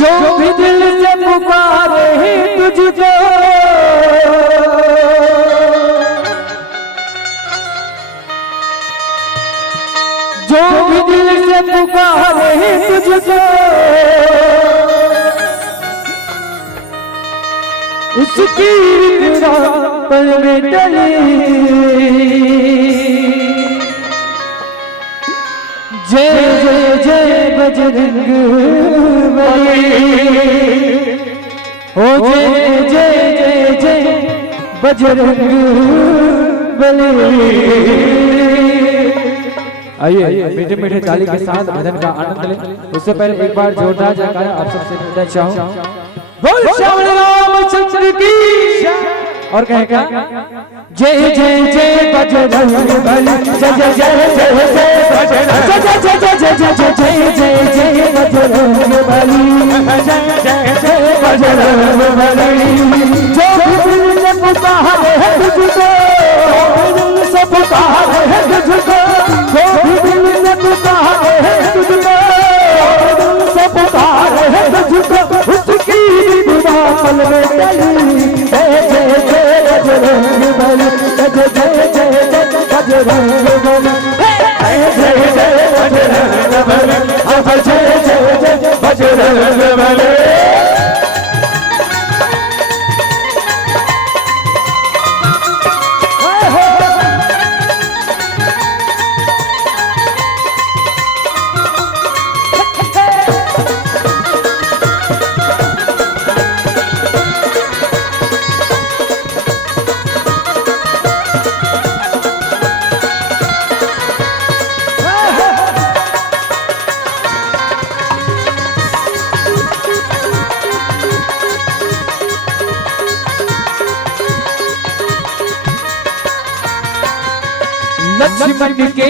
जो भी दिल से पुकारे तुझको, जो भी दिल से पुकारे तुझको, उसकी पल में डली। जय जय जय बजरंग बली, हो जय जय जय जय बजरंग बली। आइए मीठे मीठे ताली के साथ भजन का आनंद लें। उससे पहले एक बार जोरदार जयकारा आप सबसे करना चाहूं। बोल श्याम रामचंद्र की। और कहे क्या? जय जय जय बजरंग बली, जय जय जय जय जय बजरंग, जय जय जय जय जय जय जय जय जय बजरंग बली, जय जय जय बजरंग बली। जो भी दिल से पुकारे है तुझको, दिल से पुकारे है तुझको, जो भी दिल से पुकारे है तुझको, दिल से पुकारे है तुझको, उसकी दुआ पल में डली। जय जय जय बजरंग बली, जय जय जय जय बजरंग बली, जय जय जय बजरंग बली, जय जय जय बजरंग बली। लक्ष्मण के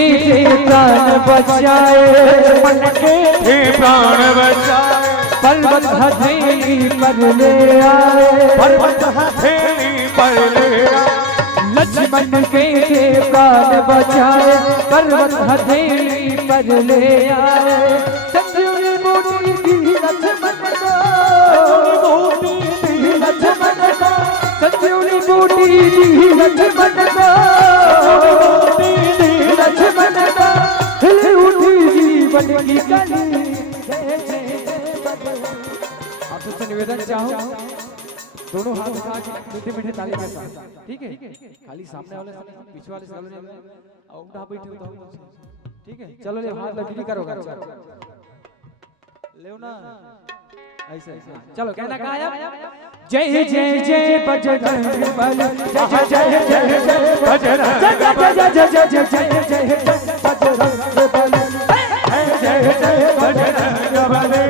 प्राण बचाए, लक्ष्मण के प्राण बचाए, पर्वत हथेली पर ले आए, पर्वत हथेली पर ले आए। लक्ष्मण के प्राण बचाए, पर्वत हथेली पर ले आए। संजीवनी बूटी दी लक्ष्मण को, लक्ष्मण को संजीवनी बूटी दी लक्ष्मण को, लक्ष्मण का हिल उठी जीवन की कली। आप सबसे निवेदन चाहूं, दोनों हाथ उठा के मीठे मीठे ताली के साथ, ठीक है? खाली सामने वाले से पीछे वाले से और उठा बैठे हो, ठीक है? चलो ले हाथ लगी करोगा, ले ना ऐसे ऐसे। चलो कहना कहा है? जय जय जय बजरंग बली, जय जय जय जय जय बजरंग, जय जय जय जय जय जय जय जय बजरंग बली, जय जय बजरंग बली,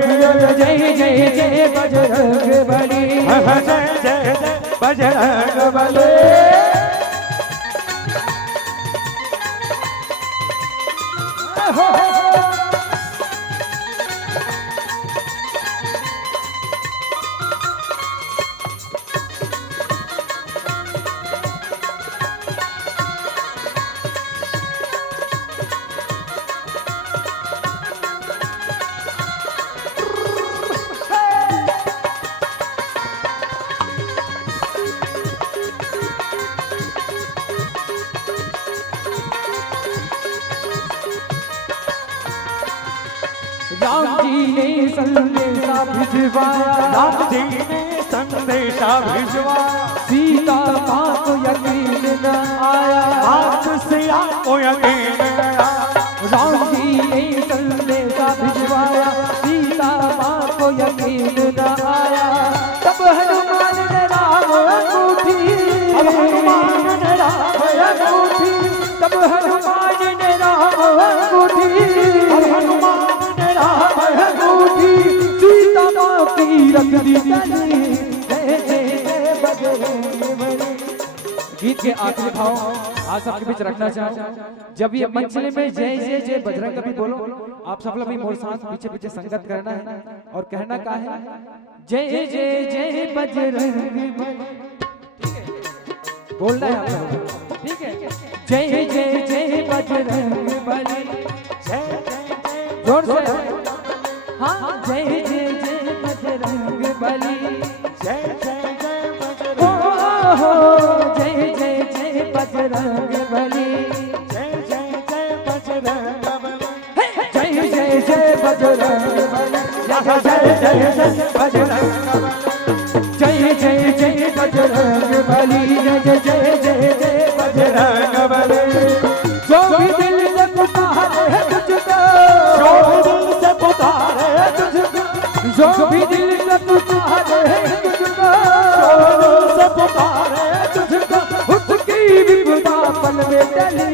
जय जय जय बजरंग बली, जय जय जय बजरंग बली। राम जी ने संदेशा भिजवाया, राम जी ने संदेशा भिजवाया, सीता माँ को यकीन न आया, आप से आपको यकीन न आया। राम जी ने संदेशा भिजवाया, सीता माँ को यकीन न आया। तब हनुमान ने राम अंगूठी, तब हनुमान ने राम अंगूठी, तब हनुमान ने राम अंगूठी, तब हनुमान सीता माँ की रख दी गली। जय जय जय बजरंग बली। गीत के आखिरी भाव आज सबके बीच रखना चाहूँ। जब ये मंचले में जय जय जय बजरंग कभी बोलो, आप सब लोग भी मोर साथ पीछे पीछे संगत करना है और कहना का है? जय जय जय बजरंग बली। बोलना है आप लोग, ठीक है? जय जय जय बजरंग बली, जोर से हाँ। जय जय जय बजरंग बली जय जय जय बजरंग हो जय जय जय बजरंग बली जय जय जय बजरंग बली जय जय जय बजरंग बली जय जय जय बजरंग जय जय जय बजरंग बली जय जय जय जय बजरंग बली जो भी दिल से पुकारे है तुझको जो भी दिल से पुकारे है तुझको जो भी दिल से पुकारे है तुझको जो दिल से पुकारे है तुझको उसकी विपदा पल में टली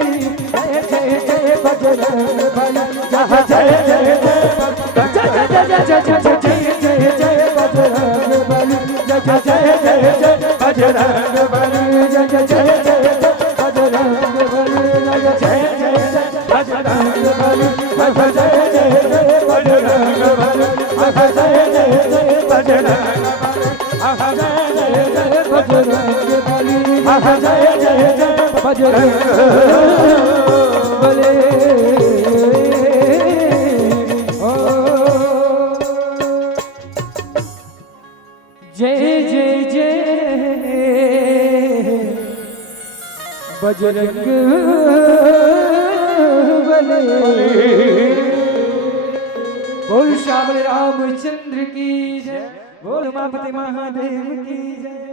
जय जय जय बजरंग बली जय जय जय जय जय जय जय जय बजरंग बली जय जय जय जय बजरंग बली जय जय जय जय बजरंग बली जय जय जय बजरंग बली जय जय जय बजरंग बली जय जय जय बजरंग बली जय जय जय बजरंग बली जय जय जय बजरंग बली बोल श्याम रामचंद्र की जय बोल उमापति महादेव की जय।